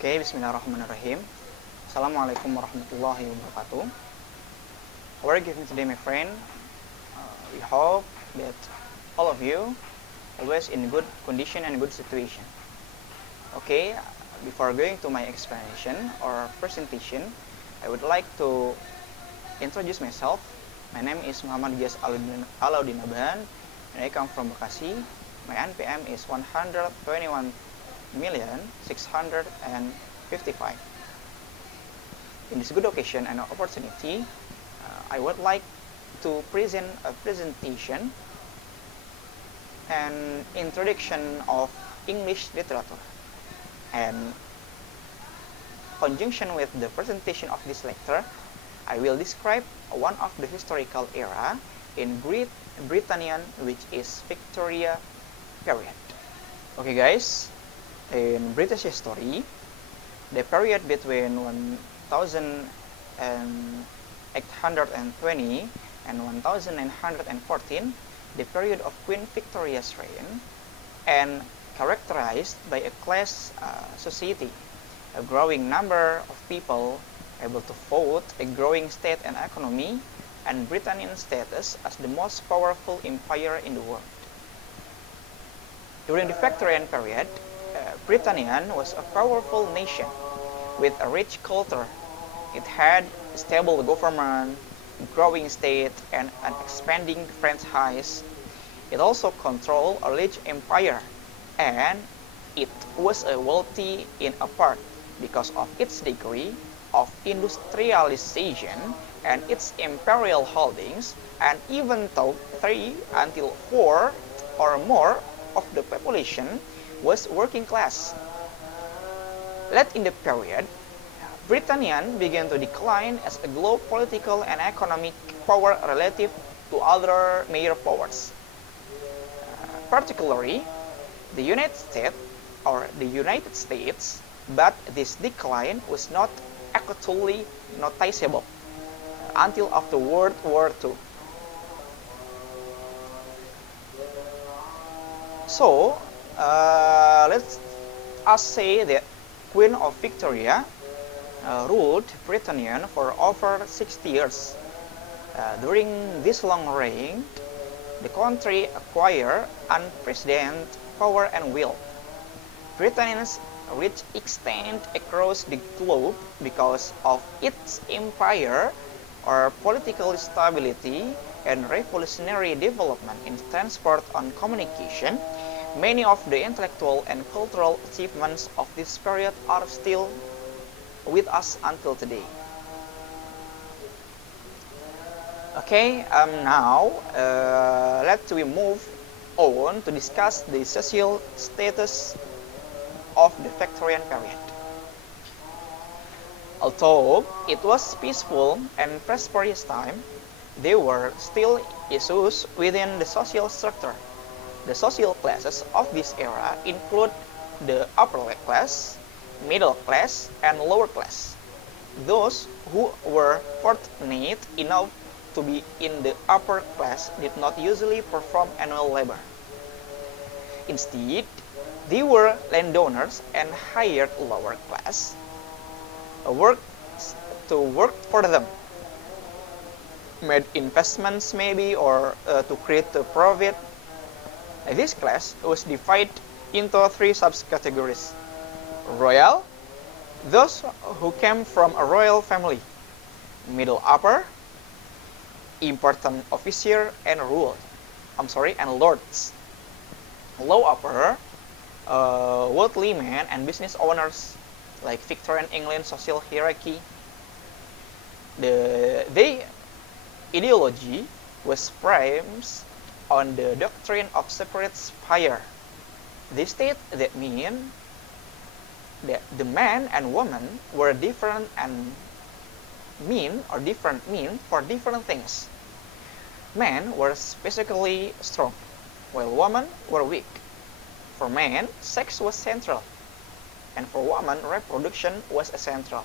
Oke, bismillahirrahmanirrahim. Assalamualaikum warahmatullahi wabarakatuh. How are you giving today, my friend? We hope that all of you always in good condition and good situation. Okay, before going to my explanation or presentation, I would like to introduce myself. My name is Muhammad Ghiyats Alaudin Aban, and I come from Bekasi. My NPM is 121,655. In this good occasion and opportunity, I would like to present a presentation and introduction of English literature. And conjunction with the presentation of this lecture, I will describe one of the historical era in Great Britain, which is Victoria period. Okay guys, in British history, the period between 1820 and 1914, the period of Queen Victoria's reign, and characterized by a class society, a growing number of people able to vote, a growing state and economy, and Britannian status as the most powerful empire in the world. During the Victorian period, Britannia was a powerful nation with a rich culture. It had a stable government, a growing state, and an expanding franchise. It also controlled a large empire, and it was a wealthy in a part because of its degree of industrialization and its imperial holdings, and even though 3 until 4 or more of the population was working class. Late in the period, Britannia began to decline as a global political and economic power relative to other major powers. Particularly, the United States, but this decline was not actually noticeable until after World War II. So, let's us say that Queen of Victoria ruled Britain for over 60 years. During this long reign, the country acquired unprecedented power and wealth. Britain's reach extended across the globe because of its empire or political stability and revolutionary development in transport and communication. Many of the intellectual and cultural achievements of this period are still with us until today. Okay, now let's we move on to discuss the social status of the Victorian period. Although it was peaceful and prosperous time, there were still issues within the social structure. The social classes of this era include the upper class, middle class, and lower class. Those who were fortunate enough to be in the upper class did not usually perform manual labor. Instead, they were landowners and hired lower class to work for them, made investments maybe, or to create a profit. This class was divided into 3 subcategories: royal, those who came from a royal family; middle upper, important officer and lords; low upper, worldly men and business owners, like Victorian England social hierarchy. Their ideology was premised on the doctrine of separate sphere. They state that the man and woman were different and mean for different things. Men were physically strong, while women were weak. For men, sex was central, and for women, reproduction was essential.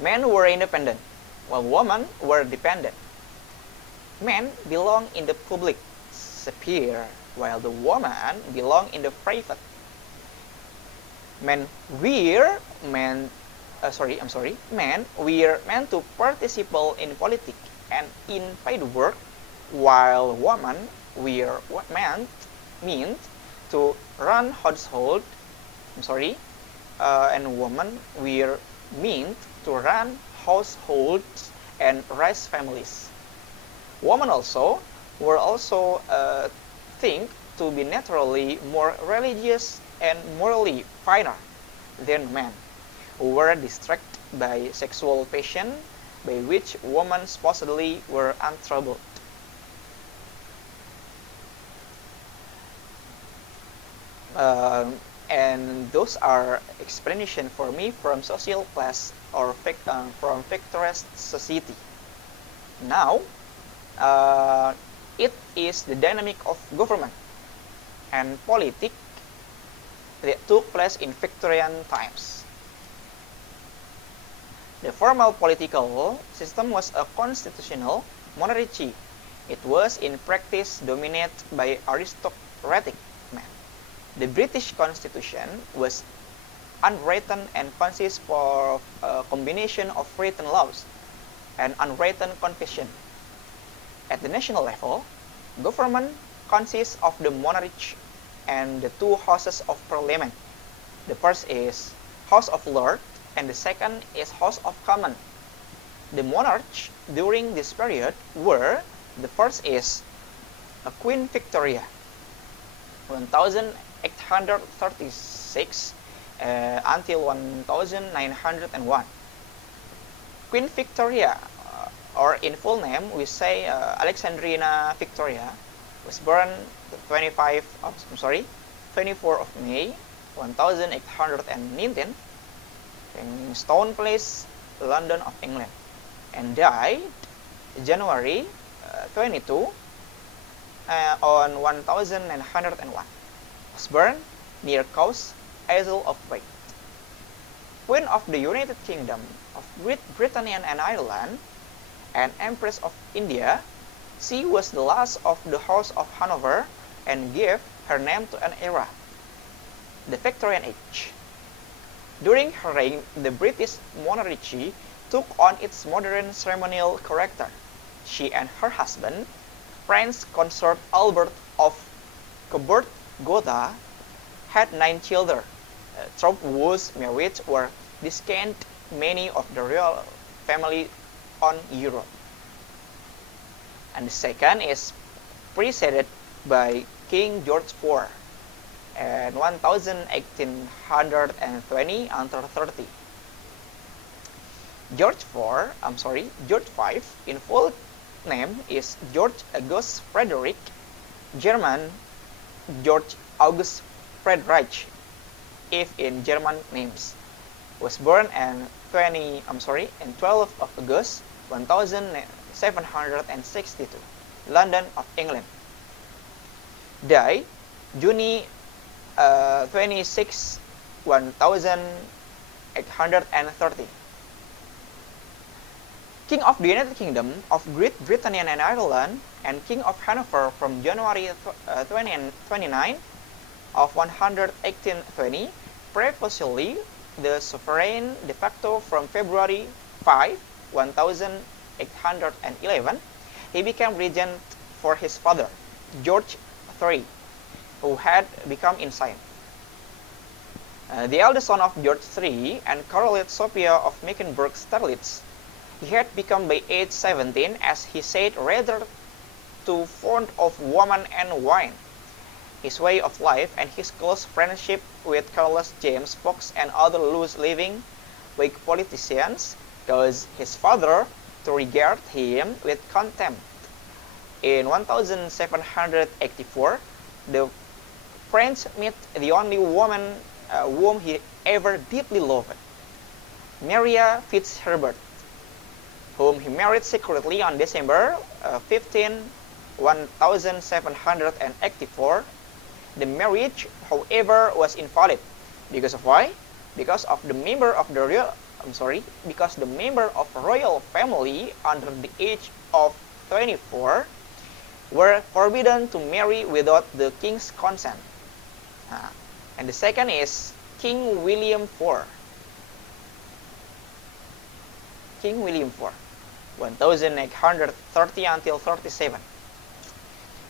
Men were independent, while women were dependent. Men belong in the public sphere, while the woman belong in the private. Men were meant men were meant to participate in politics and in paid work, while women were meant to run household. And women were meant to run households and raise families. Women were also think to be naturally more religious and morally finer than men, who were distracted by sexual passion, by which women supposedly were untroubled. And those are explanation for me from social class or from picturesque society. Now, it is the dynamic of government and politics that took place in Victorian times. The formal political system was a constitutional monarchy. It was in practice dominated by aristocratic men. The British Constitution was unwritten and consists of a combination of written laws and unwritten confession. At the national level, government consists of the monarch and the two houses of parliament. The first is House of Lords and the second is House of Commons. The monarchs during this period were, the first is Queen Victoria, 1836 until 1901. Queen Victoria, or in full name we say Alexandrina Victoria, was born 24 of May 1819 in Stone Place, London of England, and died January 22 on 1901. Was born near Cowes, Isle of Wight. Queen of the United Kingdom of Great Britain and Ireland, and Empress of India, she was the last of the House of Hanover and gave her name to an era, the Victorian Age. During her reign, the British monarchy took on its modern ceremonial character. She and her husband, Prince Consort Albert of Coburg-Gotha, had 9 children, through whose marriage were descended many of the royal family on Europe. And the second is preceded by King George IV and 1820 until 30. George V in full name is George August Frederick, German George August Friedrich, if in German names, was born on 12 of August 1762, London of England. Died June 26, 1830. King of the United Kingdom of Great Britain and Ireland, and King of Hanover from January 29 of 1820, previously the sovereign de facto from February 5, 1811, he became regent for his father, George III, who had become insane. The eldest son of George III and Caroline Sophia of Mecklenburg-Strelitz, he had become by age 17, as he said, rather too fond of woman and wine. His way of life and his close friendship with Carlos James Fox and other loose-living Whig politicians caused his father to regard him with contempt. In 1784, the Prince met the only woman whom he ever deeply loved, Maria Fitzherbert, whom he married secretly on December 15, 1784. The marriage, however, was invalid. Because of why? Because the member of the royal family under the age of 24 were forbidden to marry without the king's consent. And the second is King William IV. King William IV, 1830 until 37.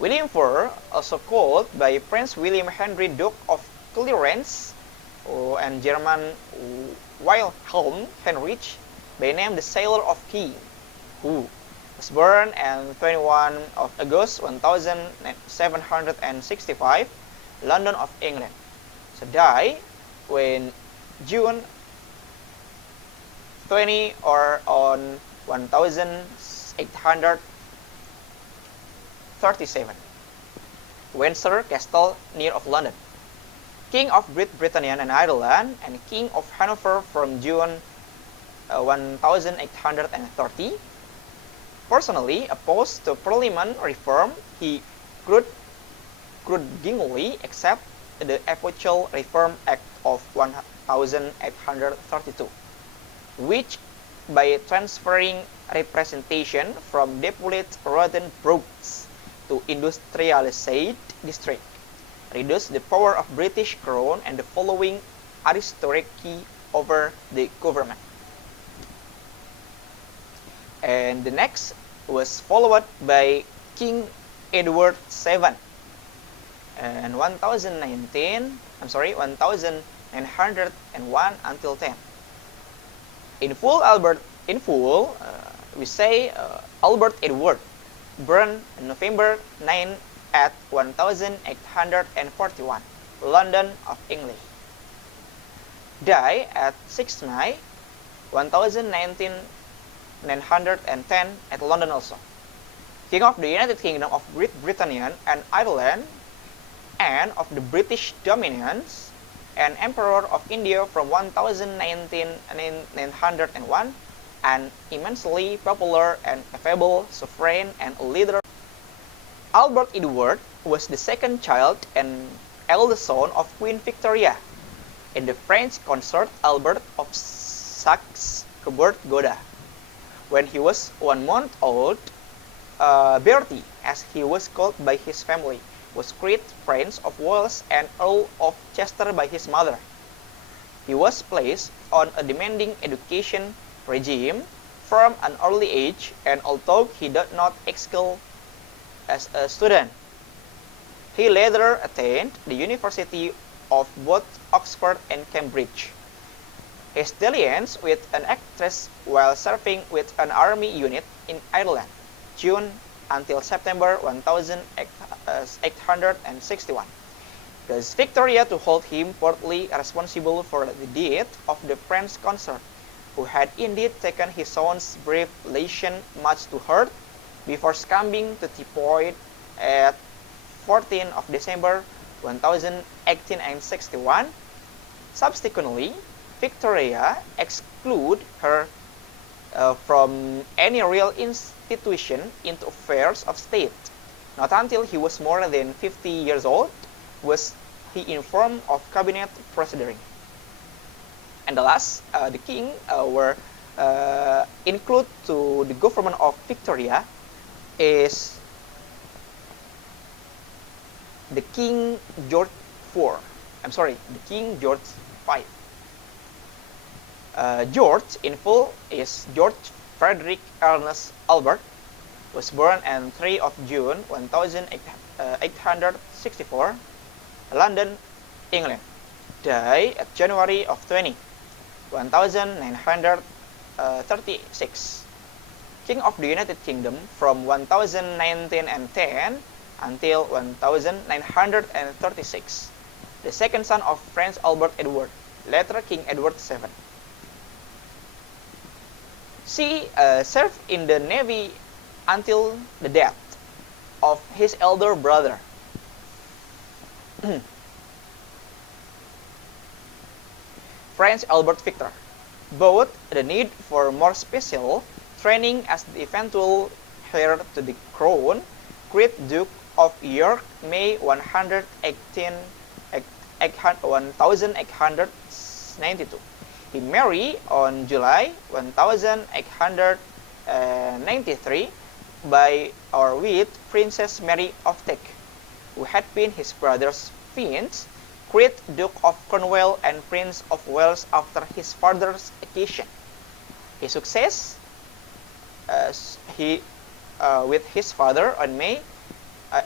William IV, also called by Prince William Henry Duke of Clarence and German Wilhelm Heinrich, by name the Sailor of King, who was born on 21 of August 1765, London of England. So died when June 20 or on 1837. Windsor Castle near of London. King of Great Britain and Ireland and King of Hanover from June 1830. Personally opposed to Parliament reform, he grudgingly accepted the Epochal Reform Act of 1832, which, by transferring representation from depopulated rotten boroughs to industrialized districts, reduced the power of British Crown and the following aristocracy over the government. And the next was followed by King Edward VII, and 1901 until 10. In full, we say Albert Edward, born November 9 at 1841, London of England. Died at 6 May 1910 at London also. King of the United Kingdom of Great Britain and Ireland, and of the British Dominions, and Emperor of India from 1901, an immensely popular and affable sovereign and leader. Albert Edward was the second child and eldest son of Queen Victoria and the French consort Albert of Saxe-Coburg-Gotha. When he was 1 month old, Bertie, as he was called by his family, was created Prince of Wales and Earl of Chester by his mother. He was placed on a demanding education regime from an early age, and although he did not excel as a student, he later attained the University of both Oxford and Cambridge. His dalliance with an actress while serving with an army unit in Ireland, June until September 1861, caused Victoria to hold him partly responsible for the death of the French consort, who had indeed taken his son's brave relation much to heart before succumbing to typhoid at 14 of December 1861. Subsequently, Victoria excluded her from any real institution into affairs of state. Not until he was more than 50 years old was he informed of cabinet proceedings. And the last, the king were included to the government of Victoria is the King George IV. The King George V. George in full is George Frederick Ernest Albert, was born on 3 of June 1864, London, England. Died at January of 1936. King of the United Kingdom from 1910 until 1936. The second son of Prince Albert Edward, later King Edward VII. She served in the Navy until the death of his elder brother. Prince Albert Victor. Both the need for more special training as the eventual heir to the crown, Great Duke of York, May 1892. He married on July 1893 by or with Princess Mary of Teck, who had been his brother's fiancée created Duke of Cornwall and Prince of Wales after his father's accession. His success with his father on May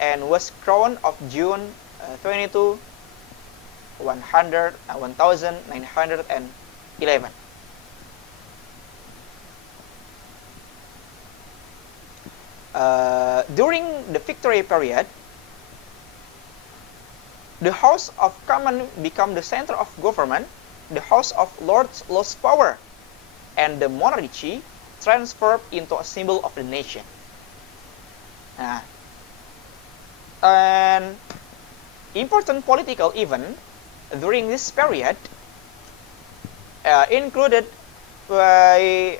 and was crowned of June 22, 1911. During the Victory period, the House of Commons became the center of government, the House of Lords lost power, and the monarchy transformed into a symbol of the nation. An important political event during this period included by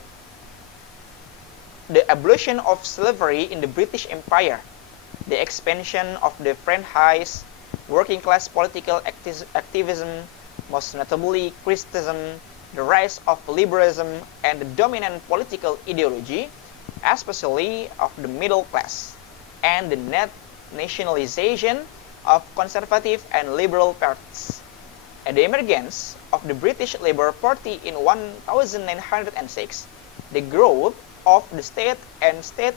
the abolition of slavery in the British Empire, the expansion of the franchise, working class political activism, most notably Christianism, the rise of liberalism, and the dominant political ideology, especially of the middle class, and the nationalization of conservative and liberal parties. At the emergence of the British Labour Party in 1906, the growth of the state and state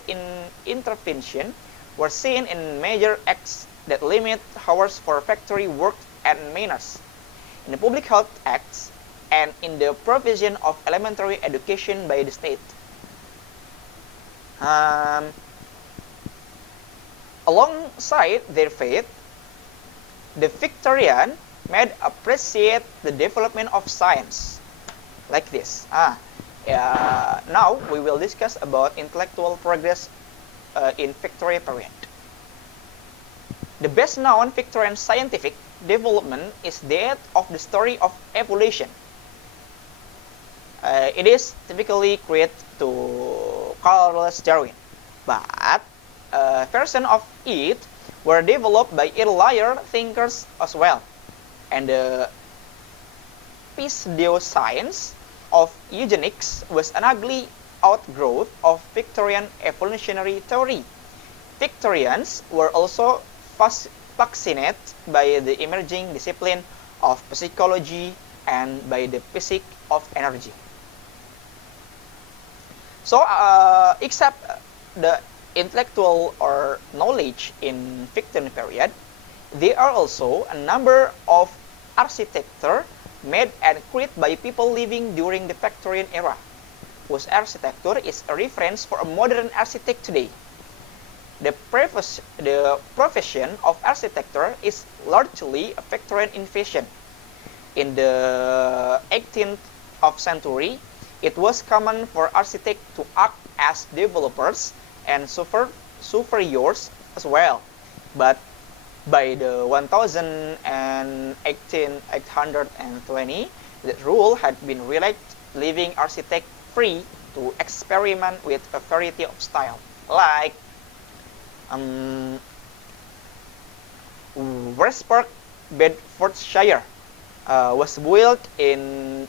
intervention were seen in major acts that limit hours for factory work and miners, in the Public Health Acts, and in the provision of elementary education by the state. Alongside their faith, the Victorian made appreciate the development of science, like this. Now we will discuss about intellectual progress in Victorian period. The best known Victorian scientific development is that of the story of evolution. It is typically credited to Charles Darwin, but versions of it were developed by earlier thinkers as well, and the pseudoscience of eugenics was an ugly outgrowth of Victorian evolutionary theory. Victorians were also fascinated by the emerging discipline of psychology and by the physics of energy. So, except the intellectual or knowledge in Victorian period, there are also a number of architecture made and created by people living during the Victorian era, whose architecture is a reference for a modern architect today. The profession of architecture is largely a Victorian invention. In the 18th century, it was common for architects to act as developers and surveyors as well. But by the 1820, that rule had been relaxed, leaving architects free to experiment with a variety of styles, like Westport, Bedfordshire, was built in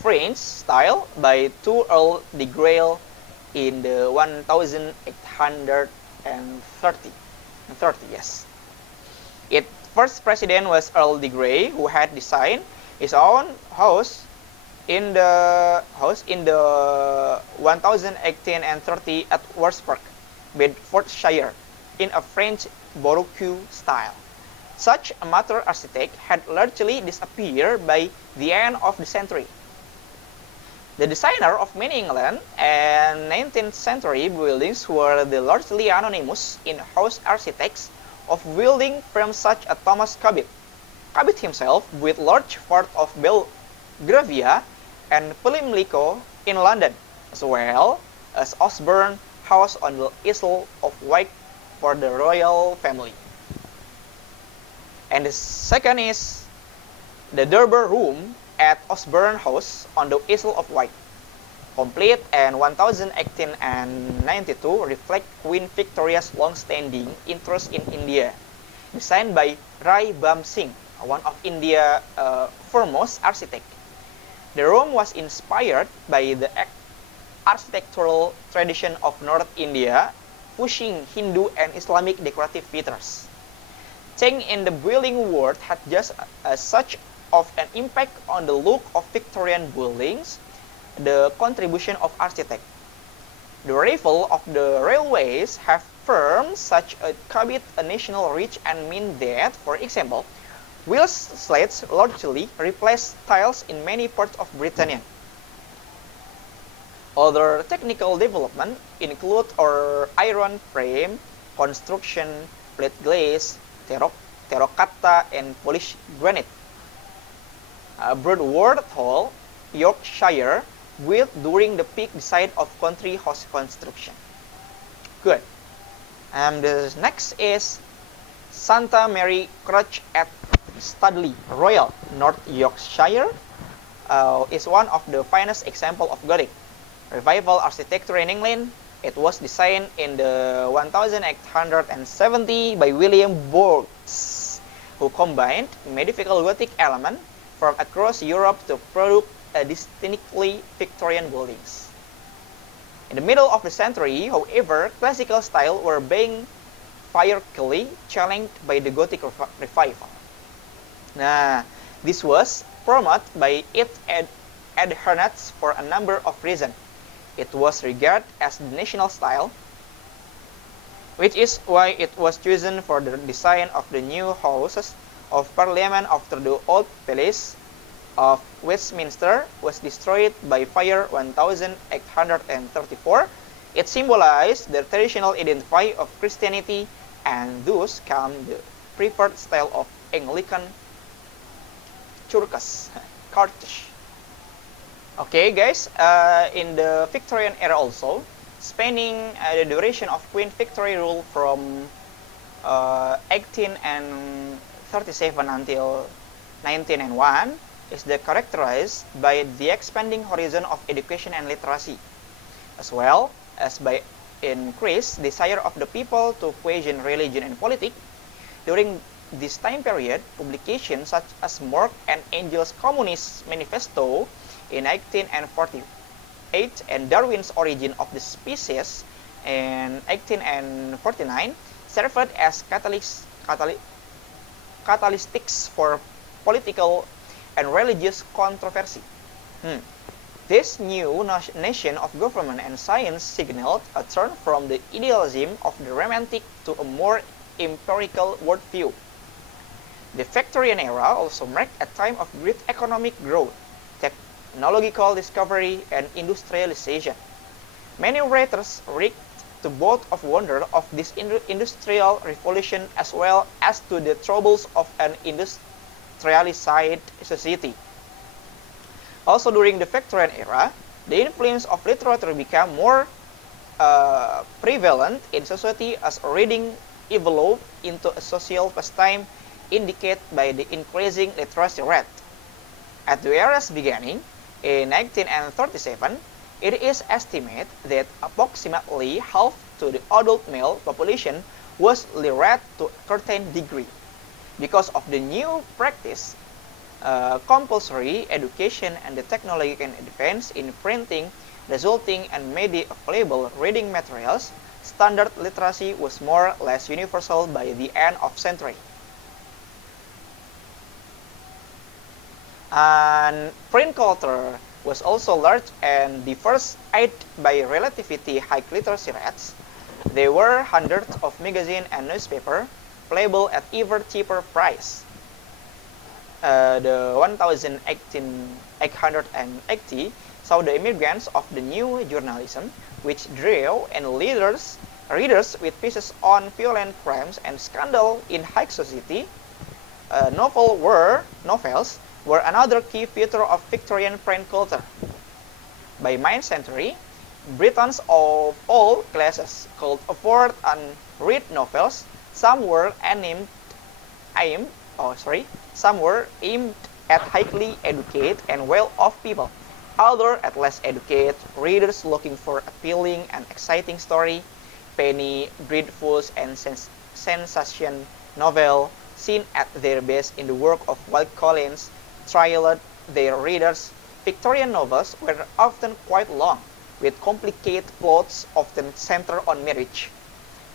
French style by two Earl de Grey in the 1830. Yes. Its first president was Earl de Grey, who had designed his own house in the 1830 at Westport, Bedfordshire, in a French Baroque style. Such amateur architects had largely disappeared by the end of the century. The designer of many England and 19th century buildings were the largely anonymous in-house architects of building firms such as Thomas Cabot. Cabot himself built large part of Belgravia and Pimlico in London, as well as Osborne House on the Isle of Wight for the royal family. And the second is the Durbar Room at Osborne House on the Isle of Wight, complete in 1892, reflect Queen Victoria's long-standing interest in India. Designed by Rai Bam Singh, one of India's foremost architects. The room was inspired by the architectural tradition of North India, pushing Hindu and Islamic decorative features. thing in the building world had just such of an impact on the look of Victorian buildings, the contribution of architects. The arrival of the railways have firms such as Cabot a national reach and mean that, for example, wheel sleds largely replaced tiles in many parts of Britannia. Other technical development include iron frame, construction, plate glaze, terracotta, and polished granite. Broadwood Hall, Yorkshire, built during the peak site of country house construction. Good. And the next is Santa Mary Church at Studley Royal, North Yorkshire, is one of the finest examples of Gothic revival architecture in England. It was designed in the 1870 by William Bourges, who combined medieval Gothic elements from across Europe to produce distinctly Victorian buildings. In the middle of the century, however, classical style were being fiercely challenged by the Gothic revival. Nah, this was promoted by its adherents for a number of reasons. It was regarded as the national style, which is why it was chosen for the design of the new Houses of Parliament after the old palace of Westminster was destroyed by fire 1834. It symbolized the traditional identity of Christianity and thus became the preferred style of Anglican churches. Okay, guys, in the Victorian era also, spanning the duration of Queen Victoria rule from 1837 until 1901, is characterized by the expanding horizon of education and literacy, as well as by increased desire of the people to question religion and politics. During this time period, publications such as Mark and Engel's Communist Manifesto in 1848 and Darwin's Origin of the Species in 1849 served as catalysts for political and religious controversy. This new nation of government and science signaled a turn from the idealism of the Romantic to a more empirical worldview. The Victorian era also marked a time of great economic growth, technological discovery, and industrialization. Many writers reached to both of wonder of this industrial revolution as well as to the troubles of an industrialized society. Also during the Victorian era, the influence of literature became more prevalent in society as reading evolved into a social pastime indicated by the increasing literacy rate. At the era's beginning, in 1937, it is estimated that approximately half to the adult male population was literate to a certain degree. Because of the new practice, compulsory education and the technological advance in printing resulting in many available reading materials, standard literacy was more or less universal by the end of century. And print culture was also large and diverse, aided by relatively high literacy rates. There were hundreds of magazines and newspapers playable at ever cheaper price. The 1880 saw the emergence of the new journalism, which drew in readers with pieces on violent crimes and scandal in high society. Novels were another key feature of Victorian print culture. By mid-century, Britons of all classes could afford and read novels. Some were aimed at highly educated and well-off people. Others at less educated readers looking for appealing and exciting story. Penny, dreadfuls, and sensation novel, seen at their best in the work of Will Collins, thrilled their readers. Victorian novels were often quite long, with complicated plots often centered on marriage,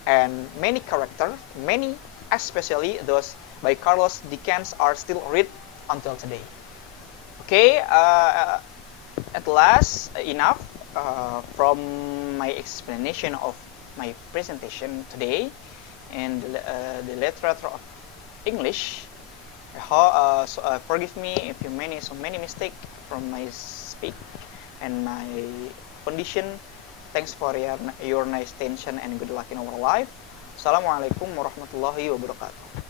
and many especially those by Carlos Dickens, are still read until today. Okay, at last, enough from my explanation of my presentation today and the literature of English. Forgive me if you many so many mistakes from my speak and my condition. Thanks for your nice attention and good luck in our life. Assalamualaikum warahmatullahi wabarakatuh.